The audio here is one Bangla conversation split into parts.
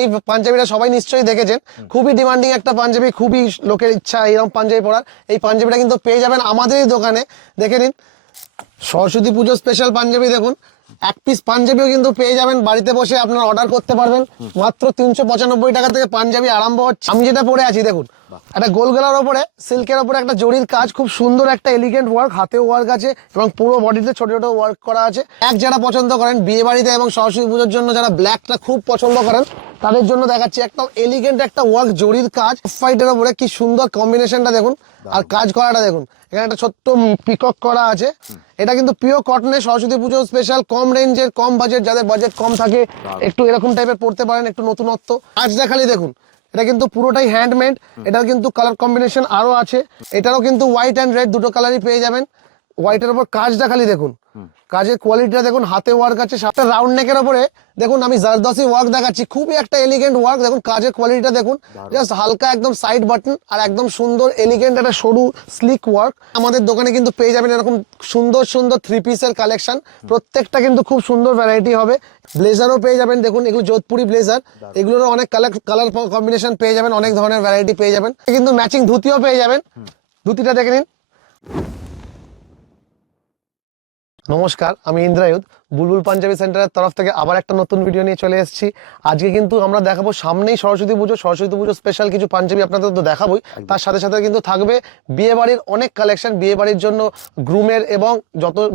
এই পাঞ্জাবিটা সবাই নিশ্চয়ই দেখেছেন, খুবই ডিমান্ডিং একটা পাঞ্জাবি, খুবই লোকের ইচ্ছা এরকম পাঞ্জাবি পরার। এই পাঞ্জাবিটা কিন্তু পেয়ে যাবেন আমাদেরই দোকানে, দেখে নিন। সরস্বতী পুজো স্পেশাল পাঞ্জাবি দেখুন, এক পিস পাঞ্জাবিও কিন্তু পেয়ে যাবেন, বাড়িতে বসে আপনারা অর্ডার করতে পারবেন। মাত্র 395 টাকা থেকে পাঞ্জাবি আরম্ভ হচ্ছে। আমি যেটা পরে আছি দেখুন, একটা গোল গলার ওপরে সিল্কের ওপরে একটা জরির কাজ, খুব সুন্দর একটা এলিগেন্ট ওয়ার্ক, হাতেও ওয়ার্ক আছে এবং পুরো বডিতে ছোট ছোট ওয়ার্ক করা আছে। এক যারা পছন্দ করেন বিয়ে বাড়িতে এবং সরস্বতী পুজোর জন্য, যারা ব্ল্যাকটা খুব পছন্দ করেন তাদের জন্য দেখাচ্ছি একটা এলিগেন্ট একটা ওয়ার্ক জরির কাজ, হোয়াইটের ওপরে কি সুন্দর কম্বিনেশনটা দেখুন, আর কাজ করাটা দেখুন। এখানে একটা ছোট্ট পিকক করা আছে। এটা কিন্তু পিওর কটনে, সরস্বতী পুজো স্পেশাল, কম রেঞ্জের, কম বাজেট, যাদের বাজেট কম থাকে একটু এরকম টাইপের পড়তে পারেন, একটু নতুনত্ব। কাজটা খালি দেখুন, এটা কিন্তু পুরোটাই হ্যান্ডমেড। এটার কিন্তু কালার কম্বিনেশন আরো আছে। এটারও কিন্তু হোয়াইট অ্যান্ড রেড দুটো কালারই পেয়ে যাবেন। হোয়াইটের উপর কাজটা খালি দেখুন, কাজের কোয়ালিটিটা দেখুন, হাতে ওয়ার্ক আছে, সাথে রাউন্ড নেকের উপরে দেখুন আমি জারদোসি ওয়ার্ক দেখাচ্ছি, খুবই একটা এলিগেন্ট ওয়ার্ক দেখুন, কাজের কোয়ালিটিটা দেখুন, জাস্ট হালকা একদম সাইড বাটন আর একদম সুন্দর এলিগেন্ট একটা সরু স্লিক ওয়ার্ক। আমাদের দোকানে কিন্তু পেয়ে যাবেন এরকম সুন্দর সুন্দর 3 পিসের কালেকশন, প্রত্যেকটা কিন্তু খুব সুন্দর ভ্যারাইটি হবে। ব্লেজারও পেয়ে যাবেন দেখুন, এগুলো যোধপুরি ব্লেজার, এগুলোরও অনেক কালার কম্বিনেশন পেয়ে যাবেন, অনেক ধরনের ভ্যারাইটি পেয়ে যাবেন, কিন্তু ম্যাচিং ধুতিও পেয়ে যাবেন। ধুতিটা দেখে নিন। নমস্কার, আমি ইন্দ্রায়ুধ, বুলবুল পাঞ্জাবি সেন্টারের তরফ থেকে আবার একটা নতুন ভিডিও নিয়ে চলে এসেছি। আজকে কিন্তু আমরা দেখাবো, সামনেই সরস্বতী পুজো, সরস্বতী পুজো স্পেশাল কিছু পাঞ্জাবি আপনাদের তো দেখাবোই, তার সাথে সাথে কিন্তু থাকবে বিয়ে বাড়ির অনেক কালেকশন, বিয়ে বাড়ির জন্য গ্রুমের এবং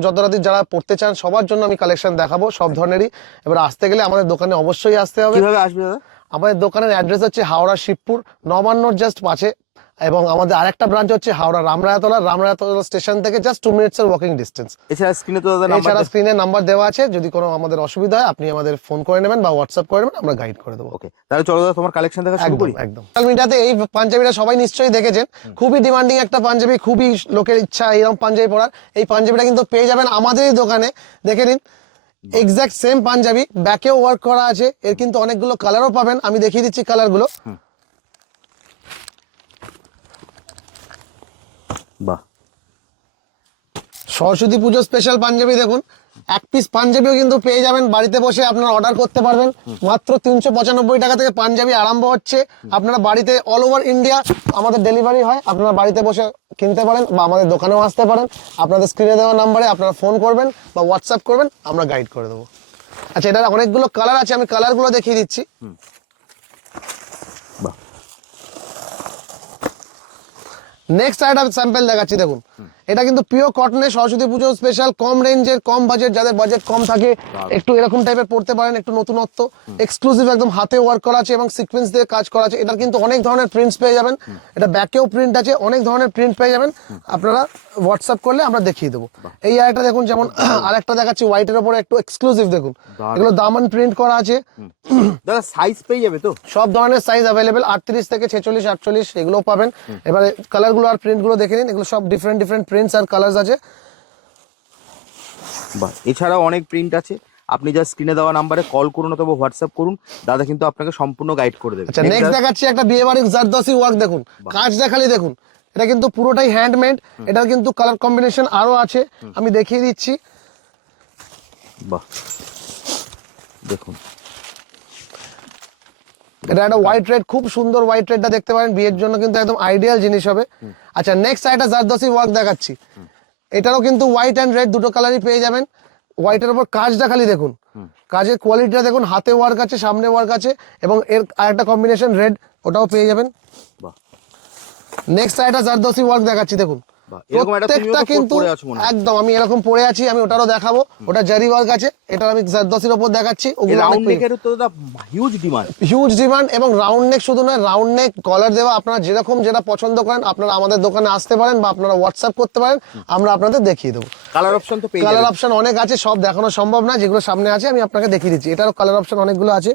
যত রাতি যারা পড়তে চান সবার জন্য আমি কালেকশন দেখাবো সব ধরনেরই। এবার আসতে গেলে আমাদের দোকানে অবশ্যই আসতে হবে। কিভাবে আসবে দাদা? আমাদের দোকানের অ্যাড্রেস হচ্ছে হাওড়া শিবপুর, নবান্নর জাস্ট পাশে, এবং আমাদের আরেকটা ব্রাঞ্চ হচ্ছে হাওড়া রামরায়াতলা স্টেশন থেকে জাস্ট 2 মিনিটসের ওয়াকিং ডিস্টেন্স। এছাড়া স্ক্রিনে তো দাদা এছাড়া স্ক্রিনে নাম্বার দেওয়া আছে, যদি কোনো আমাদের অসুবিধা হয় আপনি আমাদের ফোন করে নেবেন বা হোয়াটসঅ্যাপ করে নেবেন, আমরা গাইড করে দেবো। ওকে, তাহলে চলো দাদা তোমার কালেকশন দেখা শুরু করি। একদম সোশ্যাল মিডিয়াতে এই পাঞ্জাবিটা সবাই নিশ্চয়ই দেখেছেন, খুবই ডিমান্ডিং একটা পাঞ্জাবি, খুবই লোকের ইচ্ছা এরকম পাঞ্জাবি পরার। এই পাঞ্জাবিটা কিন্তু পেয়ে যাবেন আমাদেরই দোকানে, দেখে নিন। এক্স্যাক্ট সেম পাঞ্জাবি, ব্যাকেও ওয়ার্ক করা আছে, এর কিন্তু অনেকগুলো কালারও পাবেন, আমি দেখিয়ে দিচ্ছি কালারগুলো। বাহ, সরস্বতী পুজো স্পেশাল পাঞ্জাবি দেখুন, এক পিস পাঞ্জাবিও কিন্তু পেয়ে যাবেন, বাড়িতে বসে আপনারা অর্ডার করতে পারবেন। মাত্র 395 টাকা থেকে পাঞ্জাবি আরম্ভ হচ্ছে। আপনারা বাড়িতে অল ওভার ইন্ডিয়া আমাদের ডেলিভারি হয়, আপনারা বাড়িতে বসে কিনতে পারেন বা আমাদের দোকানেও আসতে পারেন। আপনাদের স্ক্রিনে দেওয়া নাম্বারে আপনারা ফোন করবেন বা হোয়াটসঅ্যাপ করবেন, আমরা গাইড করে দেবো। আচ্ছা, এটার অনেকগুলো কালার আছে, আমি কালারগুলো দেখিয়ে দিচ্ছি। বাহ, নেক্সট আইটেম স্যাম্পল দেখাচ্ছি দেখুন, এটা কিন্তু পিওর কটনে, সরস্বতী পুজো স্পেশাল, কম রেঞ্জের, কম বাজেট, যাদের বাজেট কম থাকে একটু এরকম টাইপের পড়তে পারেন, একটু নতুনত্ব, এক্সক্লুসিভ, একদম হাতে ওয়ার্ক করা আছে এবং সিকোয়েন্স দিয়ে কাজ করা আছে। এটার কিন্তু অনেক ধরনের প্রিন্টস পেয়ে যাবেন, এটা ব্যাকেও প্রিন্ট আছে, অনেক ধরনের প্রিন্ট পেয়ে যাবেন। আপনারা হোয়াটসঅ্যাপ করলে আমরা দেখিয়ে দেবো। এই আরেকটা দেখুন, যেমন আরেকটা দেখাচ্ছি হোয়াইটের উপরে একটু এক্সক্লুসিভ দেখুন, এগুলো দামান প্রিন্ট করা আছে। দাদা সাইজ পেয়ে যাবে তো? সব ধরনের সাইজ অ্যাভেলেবেল, 38 থেকে 46, 48 এগুলোও পাবেন। এবারে কালারগুলো আর প্রিন্টগুলো দেখে নিন, এগুলো সব ডিফারেন্ট প্রিন্টস আর কালার্স আছে। বাহ, এছাড়াও অনেক প্রিন্ট আছে। আপনি যা স্ক্রিনে দেওয়া নাম্বারে কল করুন অথবা হোয়াটসঅ্যাপ করুন, দাদা কিন্তু আপনাকে সম্পূর্ণ গাইড করে দেবে। আচ্ছা, নেক্সট দেখাচ্ছি একটা বিয়ে বাড়ির জারদোসি ওয়ার্ক দেখুন, কাজটা খালি দেখুন, এটা কিন্তু পুরোটাই হ্যান্ডমেড। এটার কিন্তু কালার কম্বিনেশন আরো আছে, আমি দেখিয়ে দিচ্ছি। বাহ, দেখুন, এটা একটা হোয়াইট রেড, খুব সুন্দর হোয়াইট রেডটা দেখতে পারেন, বিয়ের জন্য কিন্তু একদম আইডিয়াল জিনিস হবে। আচ্ছা, নেক্সট একটা জারদোসি ওয়ার্ক দেখাচ্ছি, এটারও কিন্তু হোয়াইট অ্যান্ড রেড দুটো কালারই পেয়ে যাবেন। হোয়াইটের উপর কাজটা খালি দেখুন, কাজের কোয়ালিটিটা দেখুন, হাতে ওয়ার্ক আছে, সামনে ওয়ার্ক আছে, এবং এর আরেকটা কম্বিনেশন রেড, ওটাও পেয়ে যাবেন। বাহ, নেক্সট একটা জারদোসি ওয়ার্ক দেখাচ্ছি দেখুন, প্রত্যেকটা কিন্তু একদম আমি এরকম পরে আছি, আমি ওটারও দেখাবো, ওটা জারি ওয়ার্ক আছে, এটা আমি জারদোসির উপর দেখাচ্ছি। হিউজ ডিমান্ড, এবং রাউন্ড নেক শুধু নয়, রাউন্ড নেক কলার দেওয়া, আপনারা যেরকম যেটা পছন্দ করেন আপনারা আমাদের দোকানে আসতে পারেন বা আপনারা হোয়াটসঅ্যাপ করতে পারেন, আমরা আপনাদের দেখিয়ে দেবো। কালার অপশন তো পেয়ে যাবেন। কালার অপশন অনেক আছে, সব দেখানো সম্ভব না, যেগুলো সামনে আছে আমি আপনাকে দেখিয়ে দিচ্ছি। এটারও কালার অপশন অনেকগুলো আছে।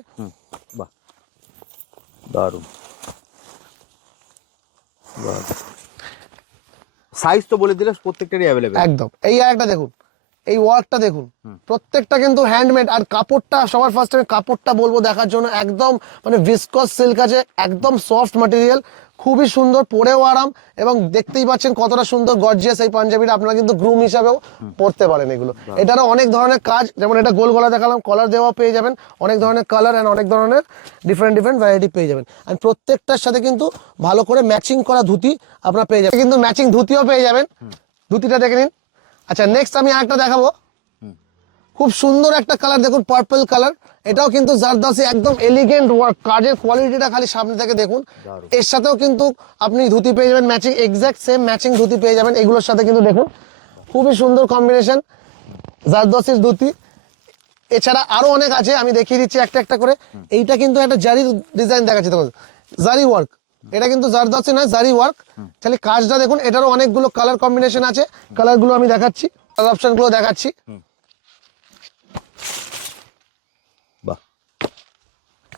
বাহ, দারুণ। সাইজ তো বলে দিলে প্রত্যেকটারই অ্যাভেলেবল। একদম। এই আরেকটা দেখুন, এই ওয়ার্কটা দেখুন, প্রত্যেকটা কিন্তু হ্যান্ডমেড। আর কাপড়টা সবার ফার্স্ট আমি কাপড়টা বলবো দেখার জন্য, একদম মানে ভিসকস সিল্ক আছে, একদম সফট ম্যাটেরিয়াল, খুবই সুন্দর, পরেও আরাম, এবং দেখতেই পাচ্ছেন কতটা সুন্দর গর্জিয়াস এই পাঞ্জাবিটা। আপনারা কিন্তু গ্রুম হিসাবেও পরতে পারেন এগুলো। এটারও অনেক ধরনের কাজ, যেমন এটা গোল গলা দেখালাম, কলার দেওয়া পেয়ে যাবেন, অনেক ধরনের কালার অ্যান্ড অনেক ধরনের ডিফারেন্ট ভ্যারাইটি পেয়ে যাবেন। আর প্রত্যেকটার সাথে কিন্তু ভালো করে ম্যাচিং করা ধুতি আপনারা পেয়ে যাবেন, কিন্তু ম্যাচিং ধুতিও পেয়ে যাবেন। ধুতিটা দেখে নিন। আচ্ছা, নেক্সট আমি আরেকটা দেখাবো, খুব সুন্দর একটা কালার দেখুন, পার্পল কালার। এটাও কিন্তু জারদৌসি, একদম এলিগেন্ট ওয়ার্ক, কাজের কোয়ালিটিটা খালি সামনে থেকে দেখুন। এর সাথেও কিন্তু আপনি ধুতি পেয়ে যাবেন matching, exact same matching dhoti পেয়ে যাবেন এগুলোর সাথে। কিন্তু দেখুন খুবই সুন্দর কম্বিনেশন জারদৌসির ধুতি। এছাড়া আরো অনেক আছে, আমি দেখিয়ে দিচ্ছি একটা একটা করে। এইটা কিন্তু একটা জারি ডিজাইন দেখাচ্ছি, দেখুন জারি ওয়ার্ক, এটা কিন্তু জারদৌসি নয়, জারি ওয়ার্ক। তাহলে কাজটা দেখুন, এটারও অনেকগুলো কালার কম্বিনেশন আছে, কালারগুলো আমি দেখাচ্ছি, কালার অপশনগুলো দেখাচ্ছি। বাহ,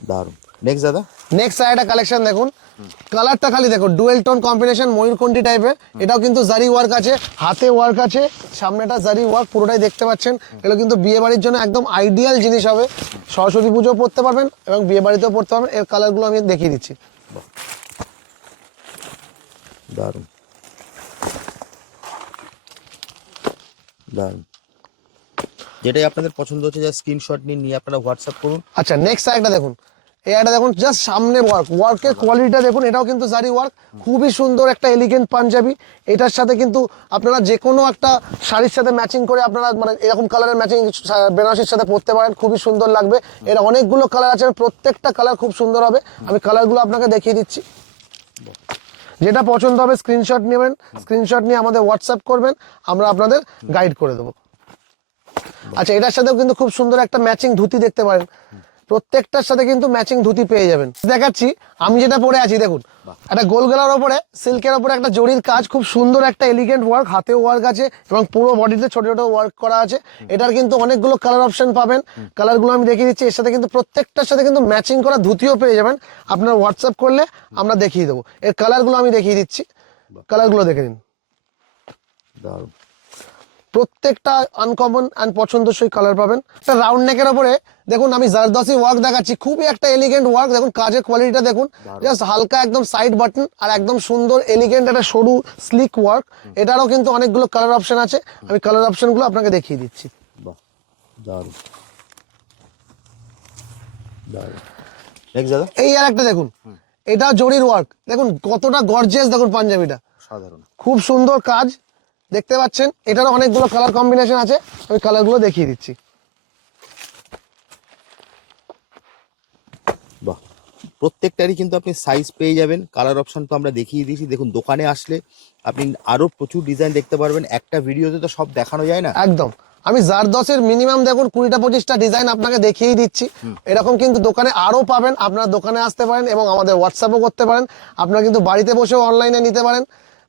দারুণ। নেক্সট দাদা, নেক্সট একটা কালেকশন দেখুন, কালারটা খালি দেখুন, ডুয়েল টোন কম্বিনেশন, ময়ূরকণ্ঠী টাইপের। এটাও কিন্তু জারি ওয়ার্ক আছে, হাতে ওয়ার্ক আছে, সামনেটা জারি ওয়ার্ক, পুরোটাই দেখতে পাচ্ছেন। এগুলো কিন্তু বিয়ে বাড়ির জন্য একদম আইডিয়াল জিনিস হবে, সরস্বতী পুজো পড়তে পারবেন এবং বিয়ে বাড়িতেও পড়তে পারবেন। এর কালারগুলো আমি দেখিয়ে দিচ্ছি। দারুণ দারুণ। যেটাই আপনাদের পছন্দ হচ্ছে, যা স্ক্রিনশট নিয়ে আপনারা হোয়াটসঅ্যাপ করুন। আচ্ছা, নেক্সট একটা দেখুন, এই একটা দেখুন, জাস্ট সামনে ওয়ার্ক, ওয়ার্কের কোয়ালিটিটা দেখুন, এটাও কিন্তু জারি ওয়ার্ক, খুবই সুন্দর একটা এলিগেন্ট পাঞ্জাবি। এটার সাথে কিন্তু আপনারা যে কোনো একটা শাড়ির সাথে ম্যাচিং করে আপনারা মানে এরকম কালারের ম্যাচিং বেনারসির সাথে পরতে পারেন, খুবই সুন্দর লাগবে। এর অনেকগুলো কালার আছে, প্রত্যেকটা কালার খুব সুন্দর হবে। আমি কালারগুলো আপনাকে দেখিয়ে দিচ্ছি, যেটা পছন্দ হবে স্ক্রিনশট নেবেন, স্ক্রিনশট নিয়ে আমাদের হোয়াটসঅ্যাপ করবেন, আমরা আপনাদের গাইড করে দেবো। আচ্ছা, এটার সাথেও কিন্তু খুব সুন্দর একটা ম্যাচিং ধুতি দেখতে পারেন, প্রত্যেকটার সাথে কিন্তু ম্যাচিং ধুতি পেয়ে যাবেন। দেখাচ্ছি আমি যেটা পরে আছি, দেখুন একটা গোল গলার ওপরে সিল্কের ওপরে একটা জরির কাজ, খুব সুন্দর একটা এলিগেন্ট ওয়ার্ক, হাতেও ওয়ার্ক আছে এবং পুরো বডিতে ছোট ছোট ওয়ার্ক করা আছে। এটার কিন্তু অনেকগুলো কালার অপশন পাবেন, কালারগুলো আমি দেখিয়ে দিচ্ছি। এর সাথে কিন্তু প্রত্যেকটার সাথে কিন্তু ম্যাচিং করা ধুতিও পেয়ে যাবেন, আপনার হোয়াটসঅ্যাপ করলে আমরা দেখিয়ে দেবো। এর কালারগুলো আমি দেখিয়ে দিচ্ছি, কালারগুলো দেখে নিন। দারুণ। প্রত্যেকটা আনকমন অ্যান্ড পছন্দসই কালার পাবেন। একটা রাউন্ড নেকের ওপরে দেখুন আমি জারদৌসি ওয়ার্ক দেখাচ্ছি, খুবই একটা এলিগেন্ট ওয়ার্ক, দেখুন কাজের কোয়ালিটিটা দেখুন, জাস্ট হালকা একদম সাইড বাটন আর একদম সুন্দর এলিগেন্ট একটা সরু স্লিক ওয়ার্ক। এটারও কিন্তু অনেকগুলো কালার অপশন আছে, আমি কালার অপশনগুলো আপনাকে দেখিয়ে দিচ্ছি। বাহ, দারুণ দারুণ। নেক্সট দাদা, এই আর একটা দেখুন, এটা জরির ওয়ার্ক, দেখুন কতটা গর্জিয়াস, দেখুন পাঞ্জাবিটা সাধারণ। খুব সুন্দর কাজ দেখতে পাচ্ছেন। এটারও অনেকগুলো কালার কম্বিনেশন আছে, আমি কালারগুলো দেখিয়ে দিচ্ছি। বাহ, প্রত্যেকটারই কিন্তু আপনি সাইজ পেয়ে যাবেন, কালার অপশন তো আমরা দেখিয়ে দিয়েছি। দেখুন দোকানে আসলে আপনি আরো প্রচুর ডিজাইন দেখতে পারবেন, একটা ভিডিওতে তো সব দেখানো যায় না। একদম, আমি জারদৌসির মিনিমাম দেখুন 20-25টা ডিজাইন আপনাকে দেখিয়েই দিচ্ছি। এরকম কিন্তু দোকানে আরো পাবেন, আপনারা দোকানে আসতে পারেন এবং আমাদের হোয়াটসঅ্যাপও করতে পারেন, আপনারা কিন্তু বাড়িতে বসেও অনলাইনে নিতে পারেন।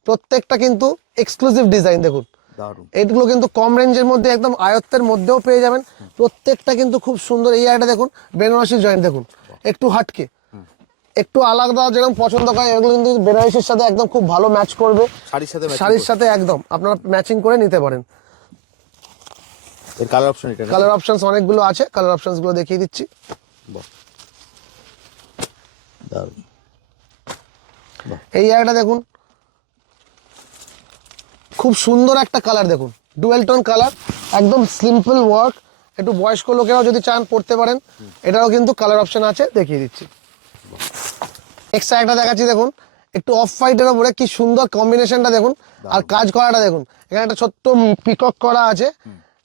প্রত্যেকটা কিন্তু এক্সক্লুসিভ ডিজাইন দেখুন, দারুণ। এইগুলো কিন্তু কম রেঞ্জের মধ্যে একদম আয়ত্তের মধ্যেও পেয়ে যাবেন। প্রত্যেকটা কিন্তু খুব সুন্দর। এই একটা দেখুন বেনারসি জয়েন্ট, দেখুন একটু হাটকে, একটু আলাদা, যেরকম পছন্দ করেন এগুলো কিন্তু বেনারসির সাথে একদম খুব ভালো ম্যাচ করবে, শাড়ির সাথে একদম আপনারা ম্যাচিং করে নিতে পারেন। এর কালার অপশন, এটা কালার অপশনস অনেকগুলো আছে, কালার অপশনস গুলো দেখিয়ে দিচ্ছি। বাহ, দারুণ। এই একটা দেখুন, খুব সুন্দর একটা কালার দেখুন, ডুয়েল টোন কালার, একদম সিম্পল ওয়ার্ক, একটু বয়স্ক লোকেরাও যদি চান পড়তে পারেন। এটারও কিন্তু কালার অপশন আছে, দেখিয়ে দিচ্ছি। এক্সট্রা একটা দেখাচ্ছি, দেখুন একটু অফ হোয়াইটের উপরে কি সুন্দর কম্বিনেশনটা দেখুন, আর কাজ করাটা দেখুন, এখানে একটা ছোট্ট পিকক করা আছে,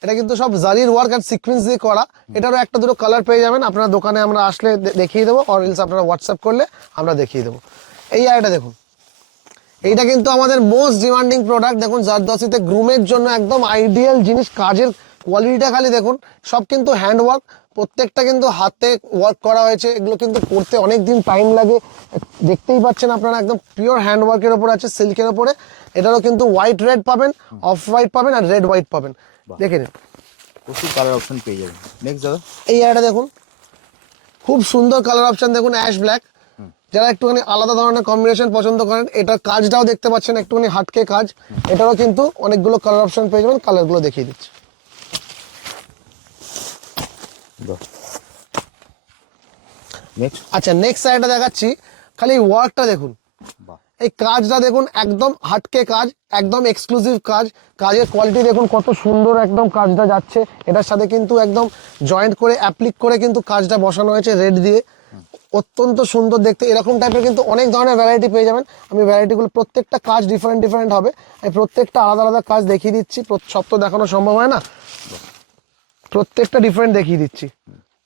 এটা কিন্তু সব জারির ওয়ার্ক আর সিকোয়েন্স দিয়ে করা। এটারও একটা দুটো কালার পেয়ে যাবেন, আপনার দোকানে আমরা আসলে দেখিয়ে দেবো, অর এলস আপনারা হোয়াটসঅ্যাপ করলে আমরা দেখিয়ে দেবো। এই আরেকটা দেখুন, এইটা কিন্তু আমাদের মোস্ট ডিমান্ডিং প্রোডাক্ট, দেখুন জারদৌসিতে গ্রুমের জন্য একদম আইডিয়াল জিনিস। কাজের কোয়ালিটিটা খালি দেখুন, সব কিন্তু হ্যান্ড ওয়ার্ক, প্রত্যেকটা কিন্তু হাতে ওয়ার্ক করা হয়েছে। এগুলো কিন্তু করতে অনেক দিন টাইম লাগে, দেখতেই পাচ্ছেন আপনারা, একদম পিওর হ্যান্ড ওয়ার্কের ওপর আছে, সিল্কের ওপরে। এটারও কিন্তু হোয়াইট রেড পাবেন, অফ হোয়াইট পাবেন আর রেড হোয়াইট পাবেন, দেখে নিন প্রচুর কালার অপশন পেয়ে যাবেন। নেক্সট দাদা, এই একটা দেখুন, খুব সুন্দর কালার অপশন দেখুন, অ্যাশ ব্ল্যাক। যারা একটুখানি আলাদা ধরনের কম্বিনেশন পছন্দ করেন, এটার কাজটাও দেখতে পাচ্ছেন একটুখানি হাটকে কাজ। এটারও কিন্তু অনেকগুলো কালার অপশন পেয়ে যাবেন, কালারগুলো দেখিয়ে দিচ্ছি। নেক্সট। আচ্ছা নেক্সট সাইডটা দেখাচ্ছি, খালি ওয়ার্কটা দেখুন, বাহ, এই কাজটা দেখুন, একদম হাটকে কাজ, একদম এক্সক্লুসিভ কাজ, কাজের কোয়ালিটি দেখুন কত সুন্দর একদম কাজটা যাচ্ছে। এটার সাথে কিন্তু একদম জয়েন্ট করে অ্যাপ্লিক করে কিন্তু কাজটা বসানো হয়েছে রেড দিয়ে, অত্যন্ত সুন্দর দেখতে। এরকম টাইপের কিন্তু অনেক ধরনের ভ্যারাইটি পেয়ে যাবেন। আমি ভ্যারাইটিগুলো প্রত্যেকটা কাজ ডিফারেন্ট ডিফারেন্ট হবে, আমি প্রত্যেকটা আলাদা আলাদা কাজ দেখিয়ে দিচ্ছি, সব তো দেখানো সম্ভব হয় না, প্রত্যেকটা ডিফারেন্ট দেখিয়ে দিচ্ছি।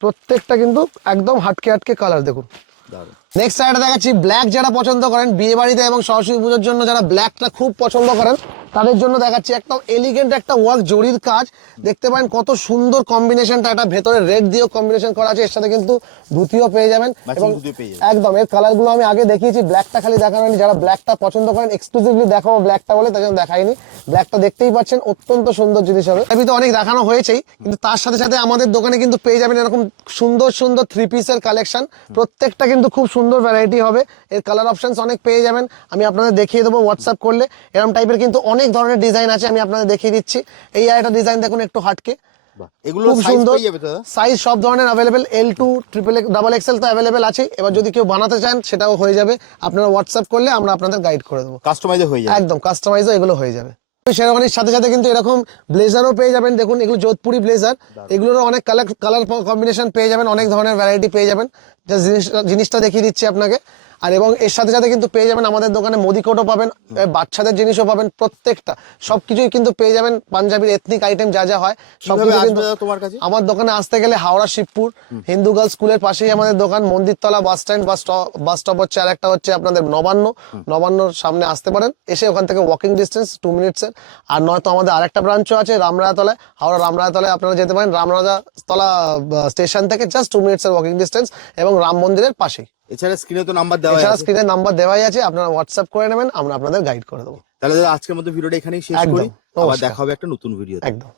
প্রত্যেকটা কিন্তু একদম হাটকে হাটকে কালার দেখুন। দারুণ। নেক্সট সাইডে দেখাচ্ছি ব্ল্যাক, যারা পছন্দ করেন বিয়ে বাড়িতে এবং সরস্বতী পুজোর জন্য যারা ব্ল্যাকটা খুব পছন্দ করেন তাদের জন্য দেখাচ্ছি একদম এলিগেন্ট একটা ওয়ার্ক জরির কাজ। দেখতে পারেন কত সুন্দর কম্বিনেশনটা, এটা ভেতরে রেড দিয়েও কম্বিনেশন করা আছে, এর সাথে কিন্তু ধুতিও পেয়ে যাবেন। এবং ধুতিও পেয়ে যাবেন। একদম এর কালারগুলো আমি আগে দেখিয়েছি, ব্ল্যাকটা খালি দেখানো হয়নি। যারা ব্ল্যাকটা পছন্দ করেন এক্সক্লুসিভলি দেখাবো ব্ল্যাকটা বলে, তার জন্য দেখাইনি। ব্ল্যাকটা দেখতেই পাচ্ছেন, অত্যন্ত সুন্দর জিনিস হবে। আমি তো অনেক দেখানো হয়েছেই, কিন্তু তার সাথে সাথে আমাদের দোকানে কিন্তু পেয়ে যাবেন এরকম সুন্দর সুন্দর 3 পিসের কালেকশন। প্রত্যেকটা কিন্তু খুব সুন্দর ভ্যারাইটি হবে, এর কালার অপশনস অনেক পেয়ে যাবেন। আমি আপনাদের দেখিয়ে দেবো হোয়াটসঅ্যাপ করলে। এরকম টাইপের কিন্তু অনেক ধরনের ডিজাইন আছে, আমি আপনাদের দেখিয়ে দিচ্ছি। এই একটা ডিজাইন দেখুন একটু হাটকে, বাহ, এগুলো খুব সাইজ সুন্দর পেয়ে যাবে তো দাদা? সাইজ সব ধরনের available, L2 triple double XL তো অ্যাভেলেবেল আছে। এবার যদি কেউ বানাতে চান সেটাও হয়ে যাবে, আপনারা হোয়াটসঅ্যাপ করলে আমরা আপনাদের গাইড করে দেবো। কাস্টমাইজ হয়ে যাবে। একদম কাস্টমাইজও এগুলো হয়ে যাবে। শেরওয়ানির সাথে সাথে কিন্তু এরকম ব্লেজারও পেয়ে যাবেন, দেখুন এগুলো যোধপুরি ব্লেজার, এগুলোরও অনেক কালার কম্বিনেশন পেয়ে যাবেন, অনেক ধরনের ভ্যারাইটি পেয়ে যাবেন। জাস্ট জিনিসটা দেখিয়ে দিচ্ছি আপনাকে। আর এবং এর সাথে সাথে কিন্তু পেয়ে যাবেন আমাদের দোকানে মোদি কোটও পাবেন, বাচ্চাদের জিনিসও পাবেন, প্রত্যেকটা সবকিছুই কিন্তু পেয়ে যাবেন। পাঞ্জাবির এথনিক আইটেম যা যা হয় সবকিছু কিভাবে কিন্তু আসবে দাদা তোমার কাছে? আমার দোকানে আসতে গেলে হাওড়া শিবপুর হিন্দু গার্লস স্কুলের পাশেই আমাদের দোকান, Mandirtala bus stand bus stop হচ্ছে, আর একটা হচ্ছে আপনাদের নবান্নর সামনে আসতে পারেন, এসে ওখান থেকে ওয়াকিং ডিস্টেন্স 2 মিনিটসের। আর নয়তো আমাদের আরেকটা ব্রাঞ্চও আছে রামরাজাতলায়, হাওড়া রামরাজাতলায় আপনারা যেতে পারেন, রামরাজাতলা স্টেশন থেকে জাস্ট 2 মিনিটসের ওয়াকিং ডিস্টেন্স, এবং রাম মন্দিরের পাশেই। এছাড়া স্ক্রিনে তো নাম্বার দেওয়া এছাড়া আছে। স্ক্রিনে নাম্বার দেওয়াই আছে, আপনারা হোয়াটসঅ্যাপ করে নেবেন, আমরা আপনাদের গাইড করে দেবো। তাহলে দাদা আজকের মতো ভিডিওটা এখানেই শেষ একদম, করি, আবার নমস্কার। দেখা হবে একটা নতুন ভিডিও। একদম।